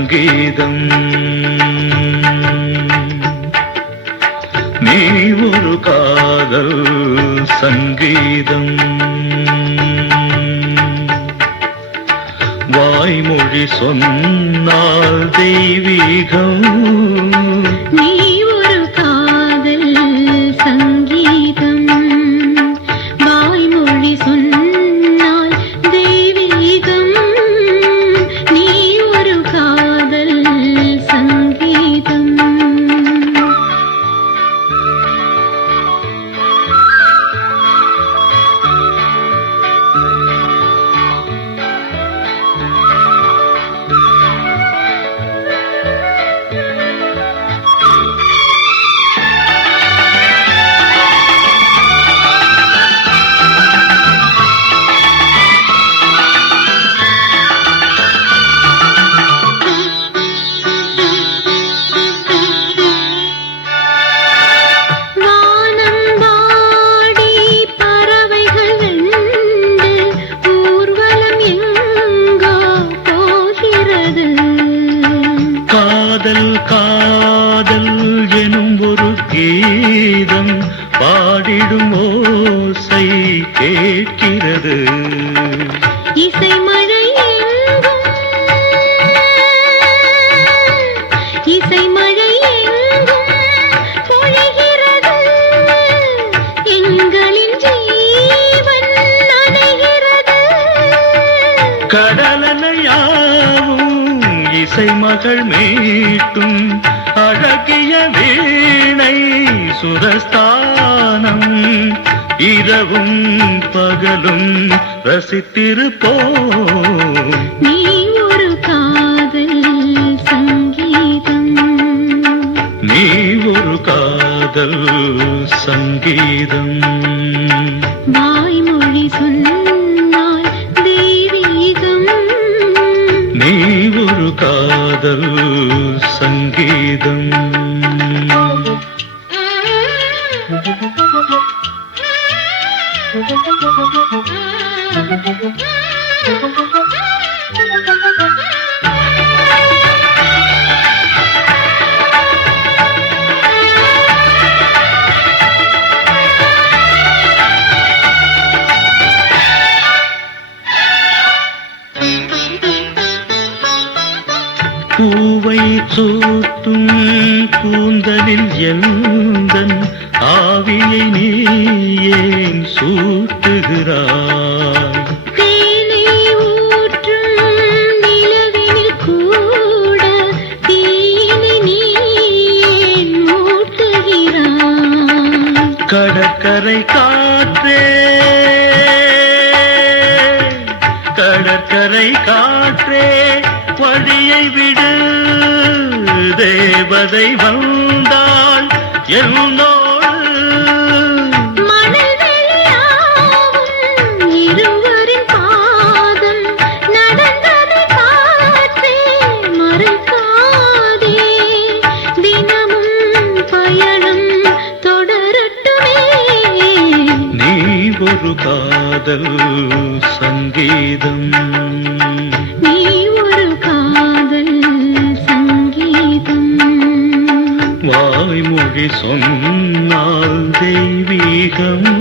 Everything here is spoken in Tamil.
சங்கீதம். நீ ஒரு காதல் சங்கீதம். வாய்மொழி சொன்னால் தெய்வீகம். நீ ஒரு காதல் சங்கீதம். வாய்மொழி சொன்னால் தெய்வீகம். நீ ஒரு காதல் சங்கீதம். காதல் காதல் எனும் ஒரு கீதம் பாடிடும் ஓசை கேட்கிறது. இசை மழை எங்கும், இசை மழை எங்கும் பொழிகிறது. எங்களின் ஜீவன் நனைகிறது. கடலலையாவும் இசை மகள் மீட்டும் அழகிய வீணை சுரஸ்தானம். இரவும் பகலும் ரசித்திருப்போம். நீ ஒரு காதல் சங்கீதம். நீ ஒரு காதல் சங்கீதம். வாய்மொழி சொன்னால் தெய்வீகம். நீ ஒரு காதல் சங்கீதம். பூவை சூட்டும் கூந்தலில் எந்தன் ஆவியை நீ ஏன் சூட்டுகிறாய்? தேனை ஊற்றும் நிலவினில் கூட தீயினை நீ ஏன் மூட்டுகிறாய்? கடற்கரை காற்றே, கடற்கரை காற்றே வழியை விடு. தேவதை வந்தாள் என்னோடு. மணல் வெளியாகும் இருவரின் பாதம் நடந்ததை காற்றே மறக்காதே. தினமும் பயணம் தொடரட்டுமே. நீ ஒரு காதல் சங்கீதம். நீ ஒரு காதல் சங்கீதம். வாய்மொழி சொன்னால் தெய்வீகம்.